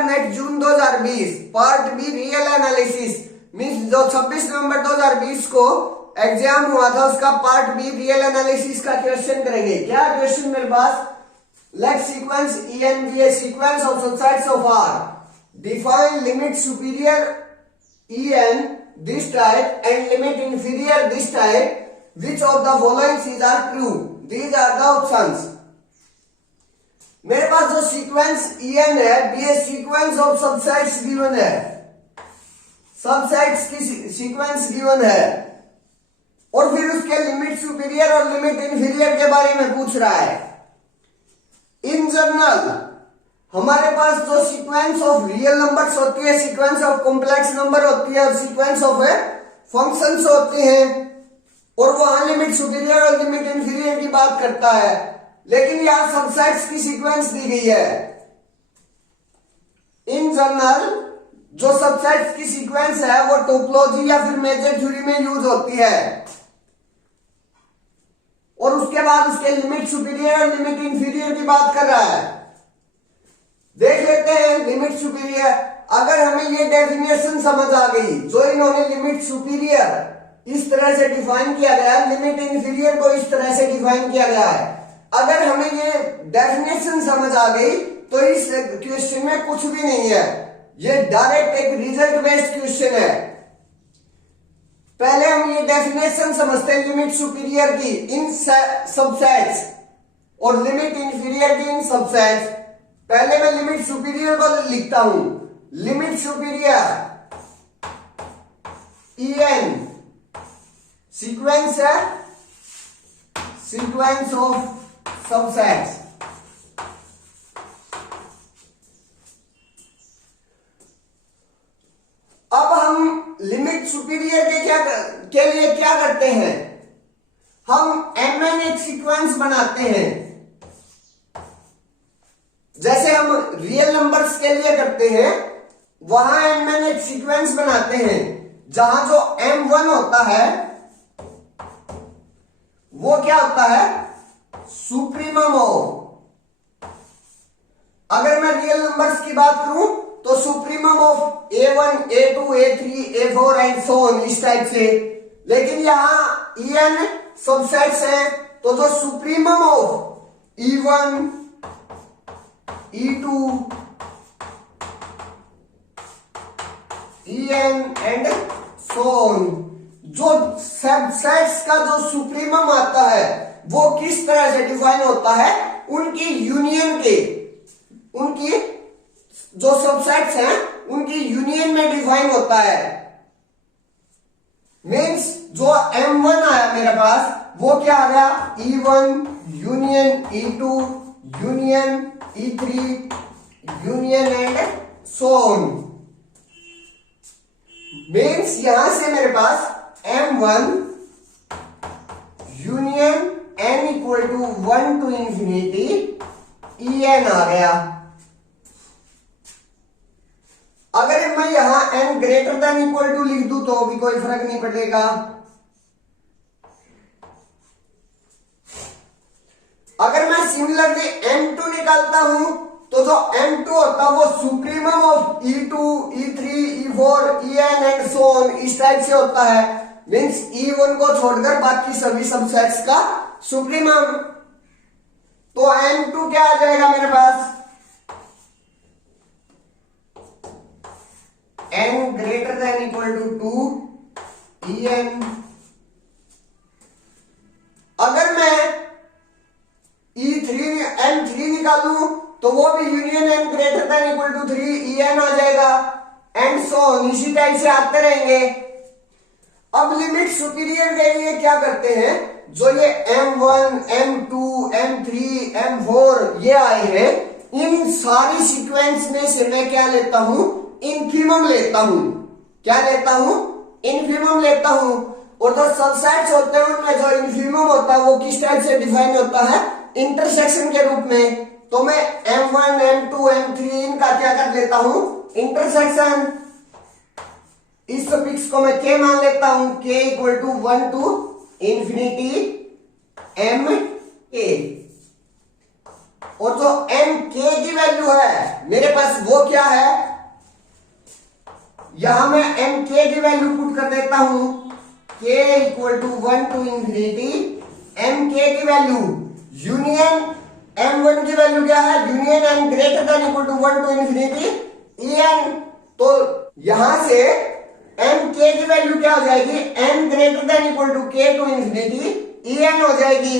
Internet June 2020 part B real analysis means जो 26 नवंबर 2020 को एग्जाम हुआ था उसका पार्ट बी रियल एनालिसिस का क्वेश्चन करेंगे। क्या क्वेश्चन मेरे पास, let sequence EN be a sequence of subsets of R, define limit superior EN this type and limit inferior this type, which of the following are true? These are the options। मेरे पास जो sequence EN है ये sequence of subsets given है, subsets की sequence given है और फिर उसके लिमिट सुपीरियर और लिमिट इंफीरियर के बारे में पूछ रहा है। इन जनरल हमारे पास जो सीक्वेंस ऑफ रियल नंबर्स होती है, सीक्वेंस ऑफ कॉम्प्लेक्स नंबर होती है और सीक्वेंस ऑफ फंक्शंस होते हैं और वहां लिमिट सुपीरियर और लिमिट इंफीरियर की बात करता है, लेकिन यहां सबसेट्स की सीक्वेंस दी गई है। इन जनरल जो सबसेट्स की सीक्वेंस है वो टोपोलॉजी या फिर मेजर थ्योरी में यूज होती है और उसके बाद उसके लिमिट सुपीरियर और लिमिट इंफीरियर की बात कर रहा है। देख लेते हैं लिमिट सुपीरियर। अगर हमें ये डेफिनेशन समझ आ गई जो इन्होंने लिमिट सुपीरियर इस तरह से डिफाइन किया गया है, लिमिट इंफीरियर को इस तरह से डिफाइन किया गया है, अगर हमें ये डेफिनेशन समझ आ गई तो इस क्वेश्चन में कुछ भी नहीं है, ये डायरेक्ट एक रिजल्ट बेस्ड क्वेश्चन है। पहले हम ये डेफिनेशन समझते हैं लिमिट सुपीरियर की इन सबसेट्स और लिमिट इंफीरियर की इन सबसेट्स। पहले मैं लिमिट सुपीरियर को लिखता हूं, लिमिट सुपीरियर EN सीक्वेंस है, सीक्वेंस ऑफ सबसेट्स। अब हम लिमिट सुपीरियर के लिए क्या करते हैं, हम MN एक सीक्वेंस बनाते हैं जैसे हम रियल नंबर्स के लिए करते हैं, वहां MN एक सीक्वेंस बनाते हैं जहां जो M1 होता है वो क्या होता है, सुप्रीमम ऑफ। अगर मैं रियल नंबर्स की बात करूं तो supremum of A1 A2 A3 A4 and so on इस टाइप से, लेकिन यहां EN सबसेट्स है तो जो supremum of E1 E2 EN and so on, जो सबसेट्स का जो सुप्रीमम आता है वो किस तरह से डिफाइन होता है, उनकी यूनियन के, उनकी जो सबसेट्स हैं उनकी यूनियन में डिफाइन होता है। मींस जो M1 आया मेरे पास वो क्या आ गया, E1 union E2 union E3 union and so on. Means यहां से मेरे पास M1 union n equal to 1 to infinity EN आ गया। अगर मैं यहां n greater than equal to लिख दूं तो भी कोई फर्क नहीं पड़ेगा। अगर मैं सिमिलरली M2 निकालता हूं तो जो M2 होता है वो supremum of E2 E3 E4 EN and so on इस टाइप से होता है। मींस E1 को छोड़कर बाकी सभी सबसेट्स का सुप्रीमम। तो M2 क्या आ जाएगा मेरे पास, n greater than equal to 2 EN। अगर मैं M3 निकालूं तो वो भी union n greater than equal to 3 EN आ जाएगा एंड सो ऑन इसी टाइप से आते रहेंगे। अब लिमिट सुपीरियर के लिए क्या करते हैं, जो ये M1 M2 M3 M4 ये आए हैं, इन सारी सीक्वेंस में से मैं क्या लेता हूं, इनफीमम लेता हूं। क्या लेता हूं, इनफीमम लेता हूं। और जो सबसेट्स होते हैं उनमें जो इनफीमम होता है वो किस टाइप से डिफाइन होता है, इंटरसेक्शन के रूप में। तो मैं M1 M2 M3 इनका क्या कर लेता हूं, इंटरसेक्शन। इस सफिक्स को मैं k मान लेता हूं, k equal to 1 to infinity M k। और जो एम के की वैल्यू है मेरे पास वो क्या है, यहां मैं एम के की वैल्यू पुट कर देता हूं, k equal to 1 to infinity M k की वैल्यू यूनियन m1 की वैल्यू क्या है, union m greater than equal to 1 to infinity en। तो यहां से m k की वैल्यू क्या हो जाएगी, m greater than equal to k to infinity en हो जाएगी,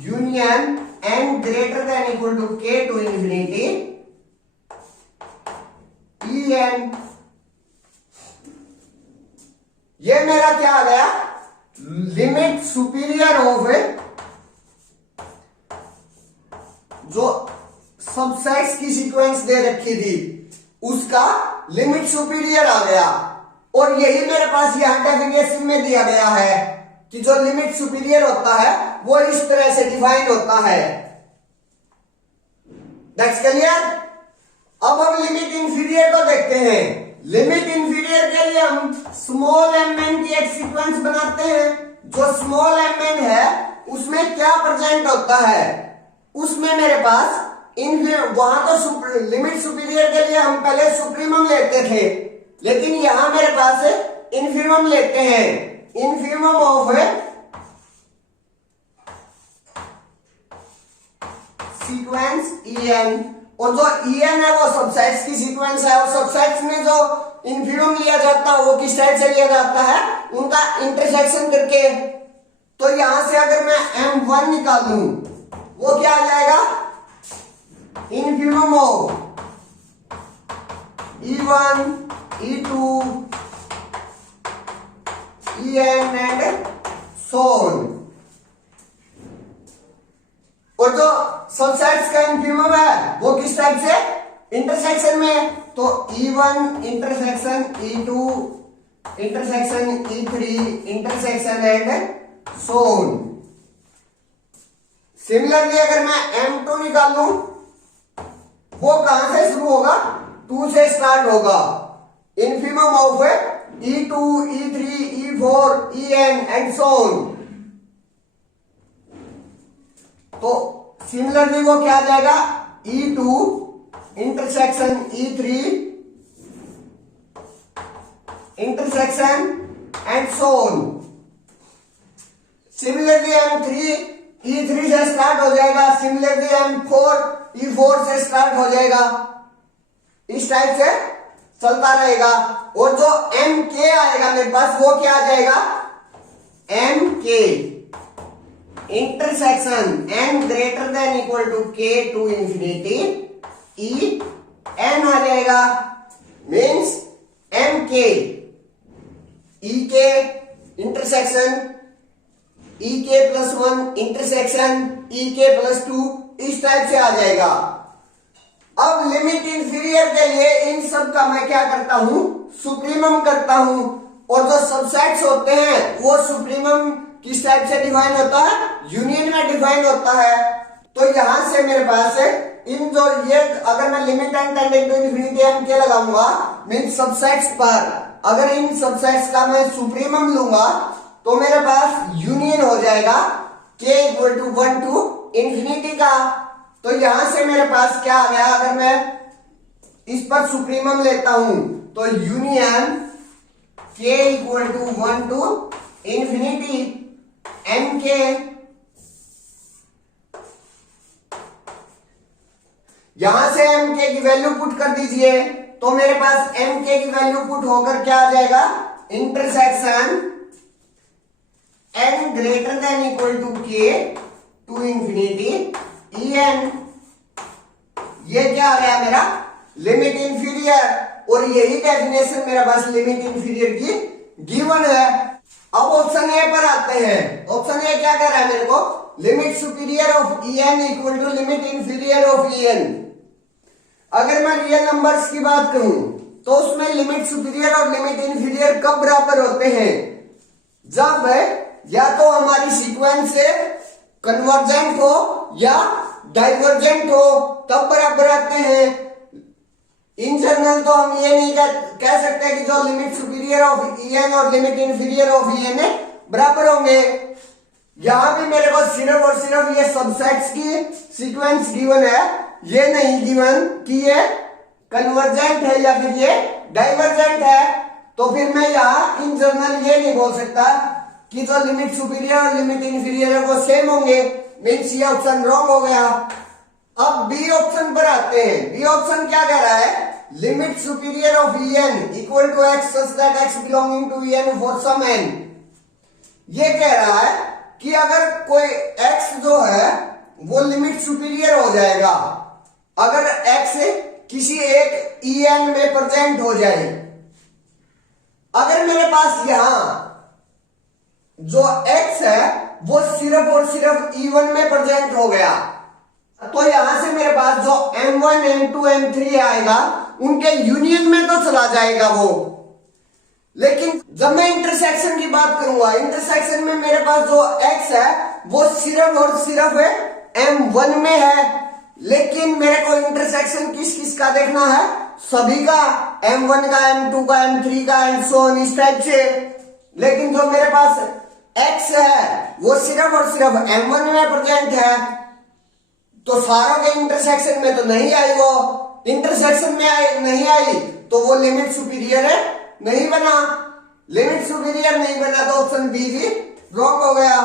union m greater than equal to k to infinity en। ये मेरा क्या आ गया, लिमिट सुपीरियर ऑफ जो सबसेट्स की सीक्वेंस दे रखी थी उसका लिमिट सुपीरियर आ गया। और यही मेरे पास यहां डेफिनेशन में दिया गया है कि जो लिमिट सुपीरियर होता है वो इस तरह से डिफाइन होता है। That's clear. अब हम लिमिट इंफीरियर को देखते हैं। लिमिट इंफीरियर के लिए हम स्मॉल mn की एक सीक्वेंस बनाते हैं। जो स्मॉल mn है उसमें क्या प्रेजेंट होता है, उसमें मेरे पास वहां तो लिमिट सुपीरियर के लिए हम पहले सुप्रीमम लेते थे, लेकिन यहां मेरे पास इन्फीमम लेते हैं, इन्फीमम ऑफ सीक्वेंस en। और जो en है वो सबसेट्स की सीक्वेंस है, और सबसेट्स में जो इन्फीमम लिया जाता है वो किस टाइप से लिया जाता है, उनका इंटरसेक्शन करके। तो यहां से अगर मैं m1 निकालूं वो क्या आ जाएगा, infimum of e1 e2 en and so on। और जो सबसेट्स का इन्फीमम है वो किस टाइप से, इंटरसेक्शन में। तो e1 intersection e2 intersection e3 intersection and so on। Similarly अगर मैं m2 निकालूं वो कहां से शुरू होगा, 2 से स्टार्ट होगा, infimum of e2 e3 e4 en and so on। तो सिमिलरली वो क्या आ जाएगा, e2 intersection e3 intersection and so on। Similarly m3 e3 से स्टार्ट हो जाएगा, सिमिलरली m4 e4 से स्टार्ट हो जाएगा, इस टाइप से चलता रहेगा। और जो mk आएगा मेरे पास वो क्या आ जाएगा, mk intersection n greater than equal to k to infinity e n आ जाएगा, means mk ek intersection ek plus 1 intersection ek plus 2, इस टाइप से आ जाएगा। अब लिमिट इंफीरियर के लिए इन सब का मैं क्या करता हूं, सुप्रीमम करता हूं। और जो सबसेट्स होते हैं वो सुप्रीमम किस टाइप से डिफाइन होता है, यूनियन में डिफाइन होता है। तो यहां से मेरे पास इन जो ये अगर मैं limit and tending to infinity M k लगाऊंगा मीन सबसेट्स पर, अगर इन सबसेट्स का मैं सुप्रीमम लूंगा तो मेरे पास यूनियन हो जाएगा k equal to 1 to infinity का। तो यहां से मेरे पास क्या आ गया, अगर मैं इस पर सुप्रीमम लेता हूं तो union k equal to 1 to infinity m k, यहां से m के की वैल्यू पुट कर दीजिए तो मेरे पास m के की वैल्यू पुट होकर क्या आ जाएगा, intersection n greater than equal to k to infinity en। ये क्या आ गया मेरा, लिमिट इंफीरियर। और यही डेफिनेशन मेरे पास लिमिट इंफीरियर की गिवन है। अब ऑप्शन ए पर आते हैं। ऑप्शन ए क्या कह रहा है मेरे को, limit superior of en equal to limit inferior of en। अगर मैं रियल नंबर्स की बात करूं तो उसमें लिमिट सुपीरियर और लिमिट इंफीरियर कब बराबर होते हैं, जब या तो हमारी सीक्वेंस से कन्वर्जेंट हो या डाइवर्जेंट हो, तब बराबर आते हैं। इन जनरल तो हम ये नहीं कह सकते कि जो लिमिट सुपीरियर ऑफ en और लिमिट इंफीरियर ऑफ en बराबर होंगे। यहां भी मेरे को सिर्फ और सिर्फ ये सबसेट्स की सीक्वेंस गिवन है, ये नहीं गिवन कि ये कन्वर्जेंट है या फिर ये डाइवर्जेंट है। तो फिर मैं यहां इन जनरल ये नहीं बोल सकता कि जो लिमिट सुपीरियर और लिमिट इंफीरियर है वो सेम होंगे, मीन्स ये ऑप्शन रॉन्ग हो गया। अब बी ऑप्शन पर आते हैं। बी ऑप्शन क्या कह रहा है, limit superior of en equal to x such that x belonging to en for some n। ये कह रहा है कि अगर कोई x जो है वो लिमिट सुपीरियर हो जाएगा अगर x किसी एक en में प्रेजेंट हो जाए। अगर मेरे पास यहां जो x है वो सिर्फ और सिर्फ E1 में प्रेजेंट हो गया तो यहां से मेरे पास जो M1 M2 M3 आएगा उनके यूनियन में तो चला जाएगा वो। लेकिन जब मैं इंटरसेक्शन की बात करूंगा, इंटरसेक्शन में मेरे पास जो x है वो सिर्फ और सिर्फ M1 में है, लेकिन मेरे को इंटरसेक्शन किस किस का देखना है, सभी का, M1 का, M2 का, M3 का एंड सो ऑन, इस टाइप से। लेकिन जो मेरे पास x है वो सिर्फ और सिर्फ M1 में प्रेजेंट है तो सारों के इंटरसेक्शन में तो नहीं आई, वो इंटरसेक्शन में नहीं आई तो वो लिमिट सुपीरियर है नहीं बना। लिमिट सुपीरियर नहीं बना तो ऑप्शन बी भी रॉन्ग हो गया।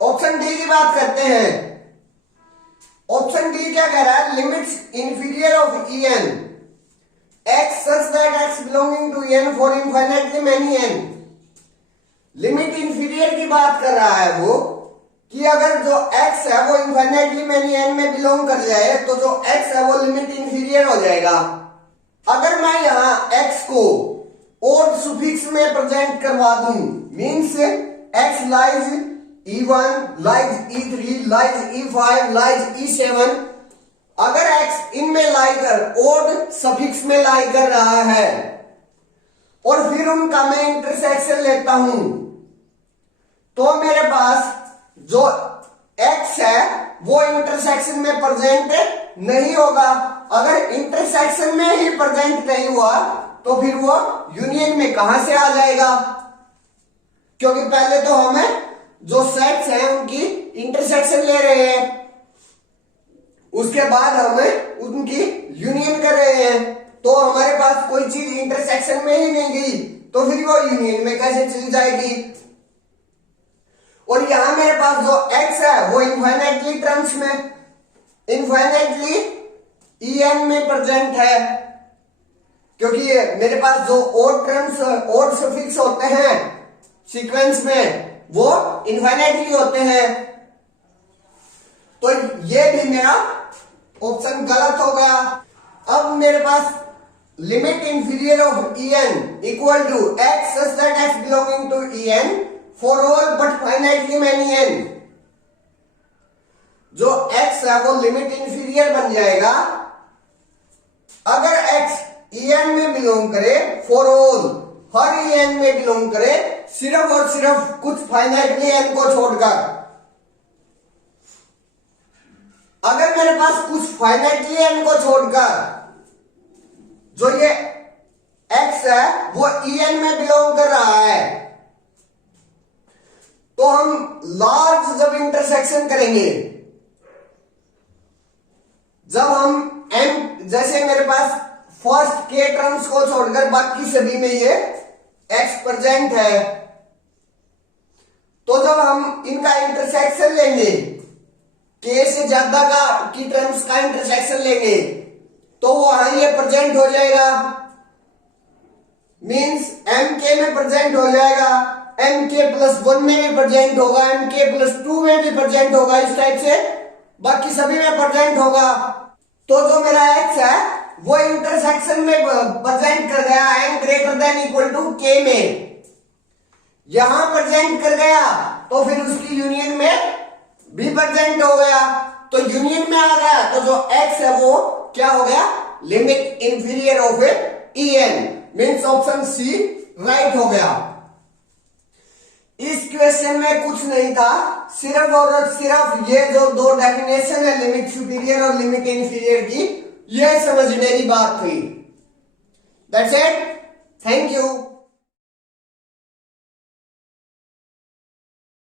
ऑप्शन डी की बात करते हैं। ऑप्शन डी क्या कह रहा है, limits inferior of en x such that x belonging to n for infinitely many n। Limit inferior की बात कर रहा है वो कि अगर जो x है वो इनफाइनाइटली मैनी n में बिलोंग कर जाए तो जो x है वो लिमिट इंफीरियर हो जाएगा। अगर मैं यहां x को ओड सुफिक्स में प्रेजेंट करवा दूं, means x lies E1, lies E3, lies E5, lies E7, अगर x इनमें लाई कर ओड सफिक्स में लाई कर रहा है और फिर उनका मैं इंटरसेक्शन लेता हूं तो मेरे पास जो x है वो इंटरसेक्शन में प्रेजेंट नहीं होगा। अगर इंटरसेक्शन में ही प्रेजेंट नहीं हुआ तो फिर वो यूनियन में कहां से आ जाएगा, क्योंकि पहले तो हमें जो सेट्स हैं उनकी इंटरसेक्शन ले रहे हैं, उसके बाद हमें उनकी यूनियन कर रहे हैं। तो हमारे पास कोई चीज इंटरसेक्शन में ही नहीं गई तो फिर वो यूनियन में कैसे चली जाएगी। और यहां मेरे पास जो x है वो इनफाइनाइटली टर्म्स में, इनफाइनाइटली en में प्रेजेंट है, क्योंकि मेरे पास जो ओड टर्म्स, ओड सफिक्स होते हैं सीक्वेंस में वो इनफाइनाइटली होते हैं। तो ये भी मेरा ऑप्शन गलत हो गया। अब मेरे पास limit inferior of en equal to x such that x belonging to en for all but finitely many n। जो x है वो लिमिट इंफीरियर बन जाएगा अगर x en में बिलोंग करे, फॉर ऑल, हर en में बिलोंग करे, सिर्फ और सिर्फ कुछ फाइनाइटली n को छोड़कर। अगर मेरे पास कुछ फाइनाइटली n को छोड़कर जो ये x है वो en में बिलोंग कर रहा है तो हम लार्ज जब इंटरसेक्शन करेंगे, जब हम m, जैसे मेरे पास फर्स्ट के टर्म्स को छोड़कर बाकी सभी में ये x प्रेजेंट है, तो जब हम इनका इंटरसेक्शन लेंगे, k से ज्यादा का की टर्म्स का इंटरसेक्शन लेंगे तो वहां ये प्रेजेंट हो जाएगा, मींस mk में प्रेजेंट हो जाएगा, mk+1 में भी प्रेजेंट होगा, mk+2 में भी प्रेजेंट होगा, इस टाइप से बाकी सभी में प्रेजेंट होगा। तो जो मेरा x है वो इंटरसेक्शन में प्रेजेंट कर गया n greater than equal to k में, यहां प्रेजेंट कर गया तो फिर उसकी यूनियन में भी प्रेजेंट हो गया, तो यूनियन में आ गया तो जो x है वो क्या हो गया, limit inferior of en, means option C right हो गया। इस क्वेश्चन में कुछ नहीं था, सिर्फ और सिर्फ ये जो दो डेफिनेशन है लिमिट सुपीरियर और लिमिट इंफीरियर की, ये समझने की बात हुई। That's it, thank you.